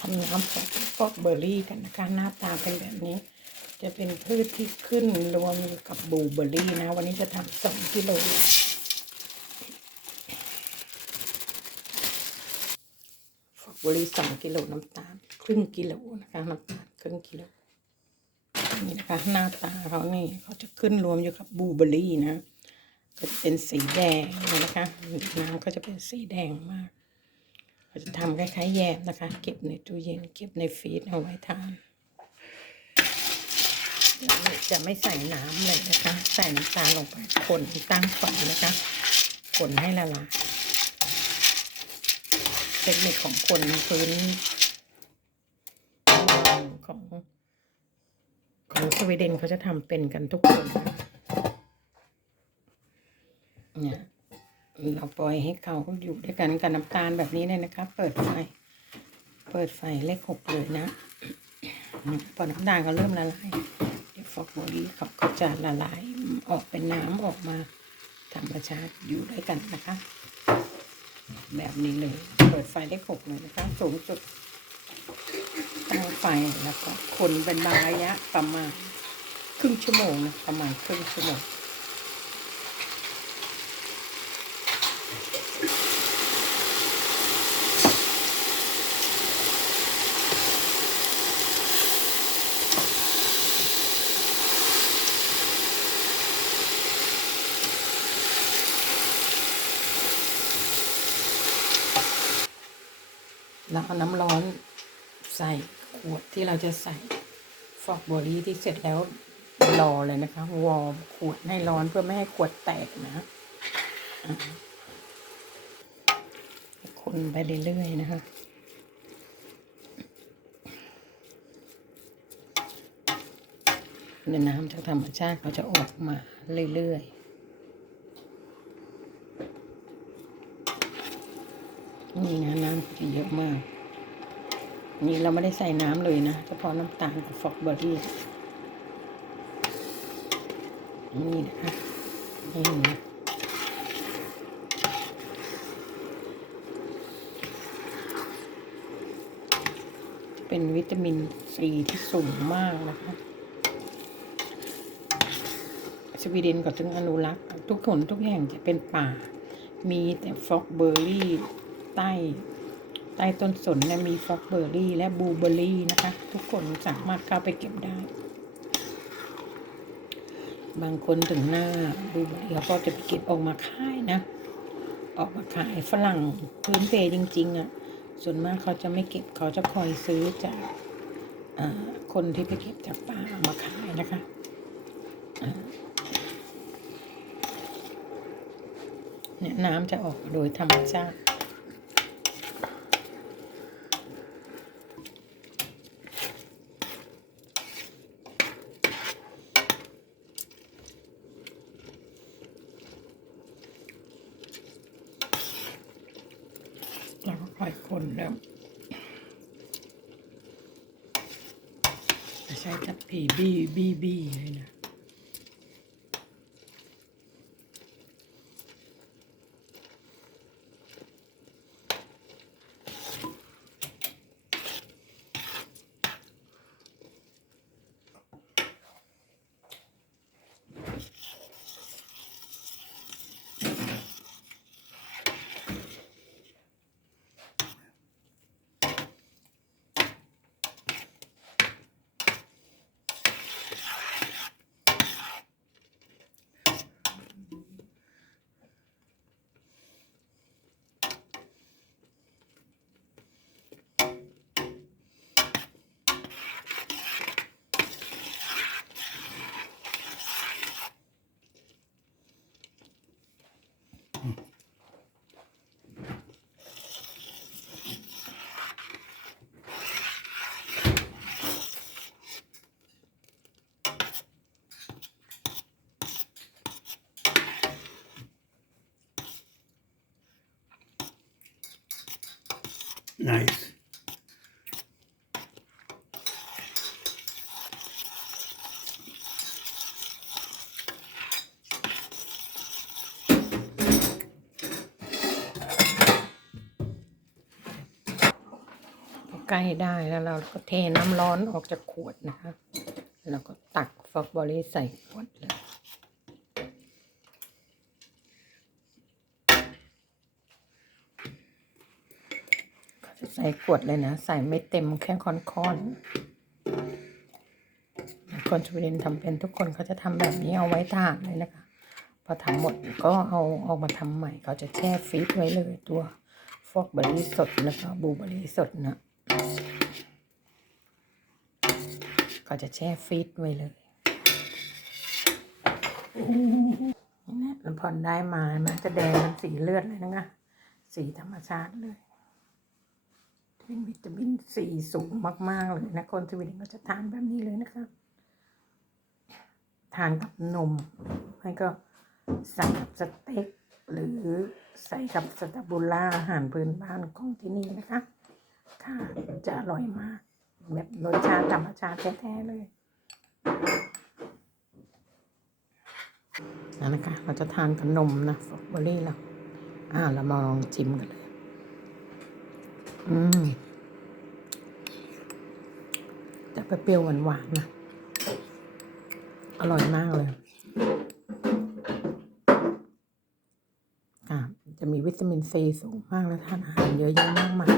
ทำน้ำฟอกฟอกเบอร์รี่กันนะคะหน้าตาเป็นแบบนี้ จะเป็นพืชที่ขึ้นรวมกับบูเบอร์รี่นะ วันนี้จะทำสองกิโลฟอกเบอร์รี่สองกิโลน้ำตาลครึ่งกิโลนะคะน้ำตาลครึ่งกิโลนี่นะคะหน้าตาเขานี่เขาจะขึ้นรวมอยู่กับบูเบอร์รี่นะก็จะเป็นสีแดงนะคะน้ำก็จะเป็นสีแดงมาก เราจะทำคล้ายๆแยมนะคะ เก็บในตู้เย็นเก็บในฟรีซเอาไว้ทานจะไม่ใส่น้ำเลยนะคะ ใส่น้ำตาลลงไปคนตั้งไฟนะคะคนให้ละลายเทคนิคของคนพื้นของของสวีเดนเขาจะทำเป็นกันทุกคนนะเนี่ย เราปล่อยให้เขาอยู่ด้วยกันกับน้ำตาลแบบนี้เลยนะคะเปิดไฟ เปิดไฟเลขหกเลยนะพอน้ำตาลก็เริ่มละลายเดี๋ยวฟอกโบลี่เขาก็จะละลายออกเป็นน้ำออกมาธรรมชาติอยู่ด้วยกันนะคะ แบบนี้เลย เปิดไฟเลขหกเลยนะคะสูงสุดตั้งไฟแล้วก็คนเป็นบางระยะประมาณครึ่งชั่วโมงนะประมาณครึ่งชั่วโมง แล้วเอาน้ำร้อนใส่ขวดที่เราจะใส่ฟอกบอดี้ที่เสร็จแล้วรอเลยนะคะ วอร์มขวดให้ร้อนเพื่อไม่ให้ขวดแตกนะคนไปเรื่อยๆนะคะในน้ำจากธรรมชาติเขาจะออกมาเรื่อยๆ นี่ นะน้ำจะเยอะมาก นี่เราไม่ได้ใส่น้ำเลยนะเฉพาะน้ำตาลกับฟอกเบอร์รี่นี่นะคะนี่นะเป็นวิตามินซีที่สูงมากนะคะสวีเดนก็ถึงอนุรักษ์ ทุกคนทุกแห่งจะเป็นป่า มีแต่ฟอกเบอร์รี่ใต้ ใต้ต้นสนนี่ยมีฟอกเบอร์รี่และบูเบอร์รี่นะคะ ทุกคนสามารถเข้าไปเก็บได้ บางคนถึงหน้าบูเบอร์รี่เขาก็จะไปเก็บออกมาขายนะ ออกมาขายฝรั่งพื้นเพจริง ๆอะ่ะ ส่วนมากเขาจะไม่เก็บเขาจะคอยซื้อจากคนที่ไปเก็บจากป่าเอมาขายนะคะเนี่ยน้ำจะออกโดยธรรมชาติ เราก็ค่อยคน แล้วใช้ทัพพีบีบีบีเลยนะ Nice. ใกล้ได้แล้วเราก็เทน้ำร้อนออกจากขวดนะคะ แล้วก็ตักฟอกบอรี่ใส่ขวดเลย เขาจะ ใส่ขวดเลยนะ ใส่ไม่เต็มแค่ค่อนๆคนสวีเดนทำเป็นทุกคนเขาจะทำแบบนี้เอาไว้ทานเลยนะคะ พอทำหมดก็เอาออกมาทำใหม่เขาจะแช่ฟรีซไว้เลยตัวฟอกเบอร์รี่สดแล้วก็บลูเบอร์รี่สดนะเขาจะแช่ฟรีซไว้เลยนี่นะพอได้มามันจะแดงมันสีเลือดเลยนะคะสีธรรมชาติเลย เป็นวิตามินซีสูงมาก ๆ เลยนะ คนสวีเดนก็จะทานแบบนี้เลยนะคะ ทานกับนมไม่ก็ใส่กับสเต็ก หรือใส่กับสตาบูล่าอาหารพื้นบ้านของที่นี่นะคะ ค่ะ จะอร่อยมาก แบบรสชาติธรรมชาติแท้ๆเลยนั่นนะคะ เราจะทานกับนมนะฟอกเบอร์รี่เราอ่าเรามาลองชิมกันเลย อืมจะเปรี้ยวหวานๆนะ อร่อยมากเลยอ่าจะมีวิตามินซีสูงมากและทานอาหารเยอะแยะมากมาย